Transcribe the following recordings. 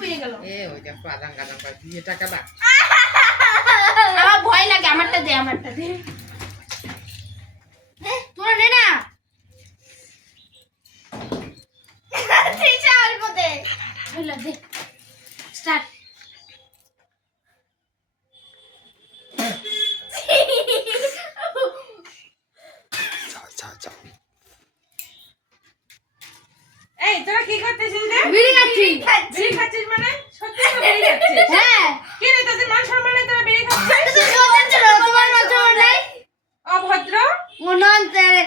পেয়ে গেল এ ওই দেখো আদান গাদান করে দিয়ে টাকা দাও আমার ভয় লাগে আমারটা দে তোরা নে না দে স্টার্ট এই তোরা কি করতেছিস রে বিড়ি খাচ্ছি বিড়ি খাচ্ছিস মানে সত্যি তো বিড়ি খাচ্ছিস হ্যাঁ কি রে তোদের মান সম্মান নেই তোরা বিড়ি খাচ্ছিস তোমার নজর নাই অভদ্র মনন তেরে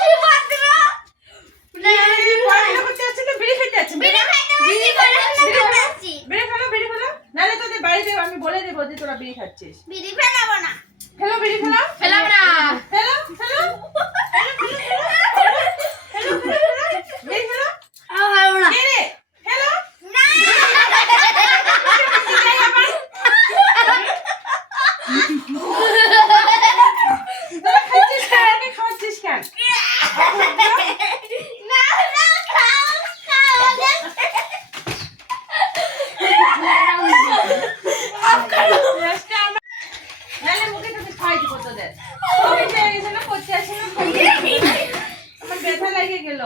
কি ভদ্র পড়াশোনা করতে আসছিস না বিড়ি খেতে আসছিস বিড়ি পড়াশোনা করতে বিড়ি ফেলো নাহলে তোদের বাড়িতে আমি বলে দেবো যে তোরা বিড়ি খাচ্ছিস বিড়ি ফেলাবো না ফেলো বিড়ি ফেলাও না ফেলো বিড়ি ফেলো ফেলাবো না কে রে ফেলো না তোরা খাচ্ছিস কেন আমাকে খাওয়াচ্ছিস কেন না নাহলে মুখে তোকে খাই দিব তোদের তুমি পেয়ে গেছে না করতে আসে না আমার ব্যথা লেগে গেল